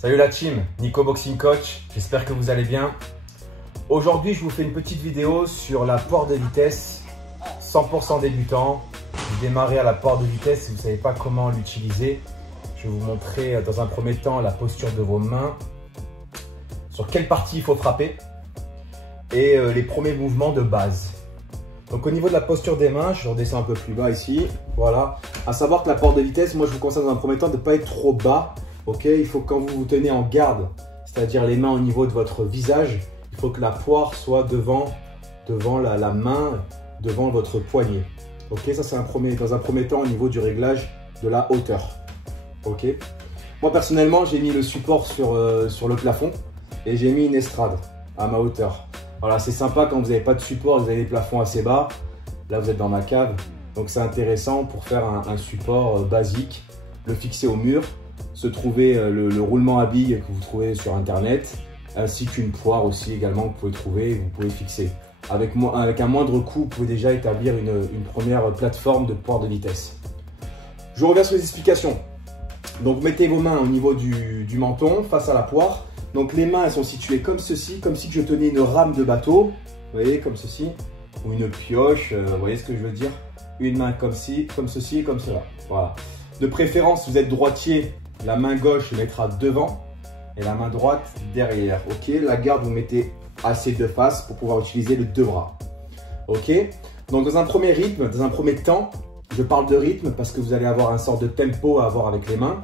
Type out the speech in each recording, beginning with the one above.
Salut la team, Nico Boxing Coach, j'espère que vous allez bien. Aujourd'hui, je vous fais une petite vidéo sur la poire de vitesse 100% débutant. Vous démarrez à la poire de vitesse si vous ne savez pas comment l'utiliser. Je vais vous montrer dans un premier temps la posture de vos mains, sur quelle partie il faut frapper et les premiers mouvements de base. Donc au niveau de la posture des mains, je redescends un peu plus bas ici, voilà. À savoir que la poire de vitesse, moi je vous conseille dans un premier temps de ne pas être trop bas. Ok, il faut que quand vous vous tenez en garde, c'est-à-dire les mains au niveau de votre visage, il faut que la poire soit devant la main, devant votre poignet. Ok, ça c'est dans un premier temps au niveau du réglage de la hauteur. Ok. Moi personnellement, j'ai mis le support sur le plafond et j'ai mis une estrade à ma hauteur. Voilà, c'est sympa quand vous n'avez pas de support, vous avez des plafonds assez bas. Là, vous êtes dans ma cave, donc c'est intéressant pour faire un support basique, le fixer au mur, se trouver le roulement à billes que vous trouvez sur internet, ainsi qu'une poire aussi également que vous pouvez trouver et vous pouvez fixer. Avec un moindre coût, vous pouvez déjà établir une première plateforme de poire de vitesse. Je reviens sur les explications. Donc mettez vos mains au niveau du menton face à la poire. Donc les mains elles sont situées comme ceci, comme si je tenais une rame de bateau, vous voyez, comme ceci, ou une pioche, vous voyez ce que je veux dire. Une main comme ceci et comme cela, voilà. De préférence, si vous êtes droitier, la main gauche se mettra devant et la main droite derrière, ok. La garde, vous mettez assez de face pour pouvoir utiliser les deux bras, ok. Donc dans un premier rythme, dans un premier temps, je parle de rythme parce que vous allez avoir un sort de tempo à avoir avec les mains.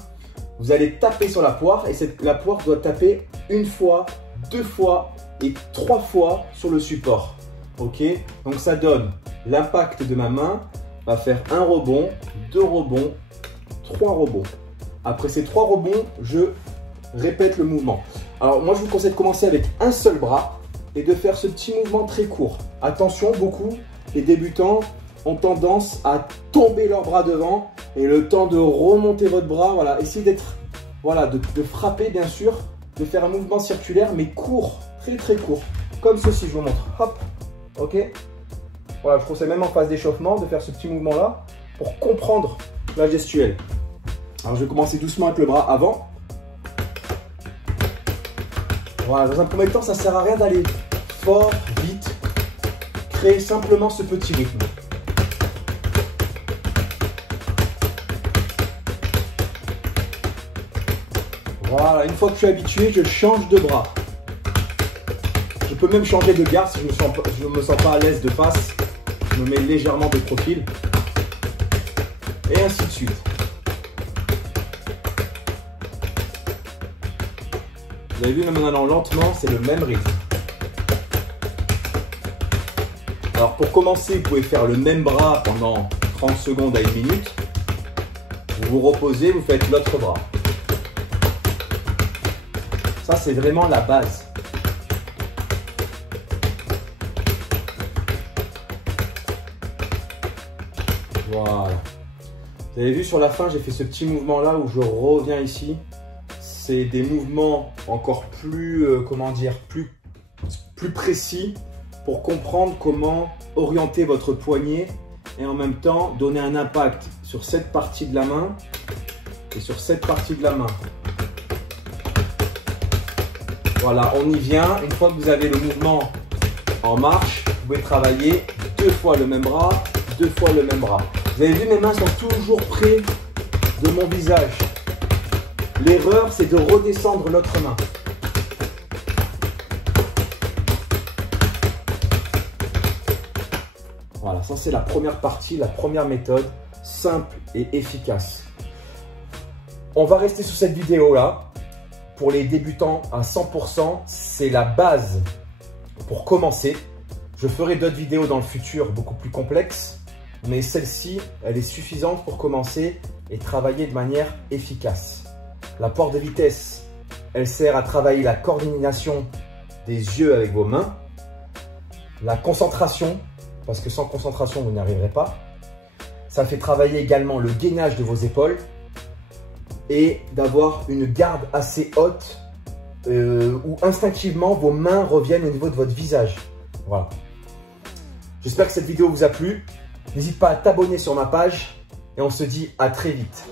Vous allez taper sur la poire et la poire doit taper une fois, deux fois et trois fois sur le support. Ok, donc ça donne l'impact de ma main va faire un rebond, deux rebonds, trois rebonds. Après ces trois rebonds, je répète le mouvement. Alors moi, je vous conseille de commencer avec un seul bras et de faire ce petit mouvement très court. Attention, beaucoup les débutants ont tendance à tomber leurs bras devant et le temps de remonter votre bras, voilà, essayez d'être, voilà, de frapper bien sûr, de faire un mouvement circulaire mais court, très très court, comme ceci, je vous montre, hop, ok. Voilà, je conseille même en phase d'échauffement de faire ce petit mouvement là pour comprendre la gestuelle. Alors je vais commencer doucement avec le bras avant. Voilà, dans un premier temps, ça ne sert à rien d'aller fort, vite, créez simplement ce petit rythme. Voilà, une fois que je suis habitué, je change de bras. Je peux même changer de garde si je ne me sens pas à l'aise de face. Je me mets légèrement de profil. Et ainsi de suite. Vous avez vu, même en allant lentement, c'est le même rythme. Alors pour commencer, vous pouvez faire le même bras pendant 30 secondes à 1 minute. Vous vous reposez, vous faites l'autre bras. Ça, c'est vraiment la base. Voilà. Vous avez vu sur la fin, j'ai fait ce petit mouvement-là où je reviens ici. C'est des mouvements encore plus, comment dire, plus précis pour comprendre comment orienter votre poignet et en même temps donner un impact sur cette partie de la main et sur cette partie de la main. Voilà, on y vient. Une fois que vous avez le mouvement en marche, vous pouvez travailler deux fois le même bras, deux fois le même bras. Vous avez vu, mes mains sont toujours près de mon visage. L'erreur, c'est de redescendre l'autre main. Voilà, ça c'est la première partie, la première méthode, simple et efficace. On va rester sur cette vidéo-là. Pour les débutants à 100%, c'est la base pour commencer. Je ferai d'autres vidéos dans le futur beaucoup plus complexes, mais celle-ci, elle est suffisante pour commencer et travailler de manière efficace. La poire de vitesse, elle sert à travailler la coordination des yeux avec vos mains, la concentration, parce que sans concentration, vous n'y arriverez pas. Ça fait travailler également le gainage de vos épaules, et d'avoir une garde assez haute où instinctivement vos mains reviennent au niveau de votre visage. Voilà. J'espère que cette vidéo vous a plu. N'hésite pas à t'abonner sur ma page et on se dit à très vite.